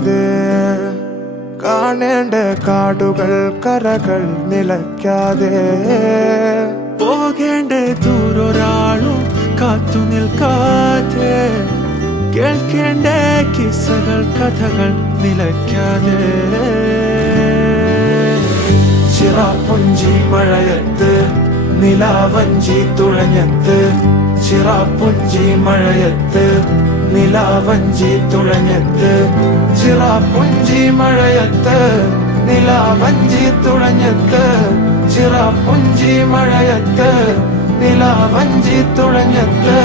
നിലയ്ക്കാതെ കാണേണ്ട കാടുകൾ കരകൾ നിലയ്ക്കാതെ പോകേണ്ട ദൂരൊരാളും കാത്തു നിൽക്കാതെ കേൾക്കേണ്ട കിസ്സകൾ കഥകൾ നിലയ്ക്കാതെ ചിറാപ്പുഞ്ചി മഴയത്ത് നിലാവഞ്ചി തുഴഞ്ഞത്ത് ചിറാപ്പുഞ്ചി മഴയത്ത് നിലാവഞ്ചി തുഴഞ്ഞത്ത് ചിറാപ്പുഞ്ചി മഴയത്ത് നിലാവഞ്ചി തുഴഞ്ഞത്ത് ചിറാപ്പുഞ്ചി മഴയത്ത് നിലാവഞ്ചി തുഴഞ്ഞത്ത്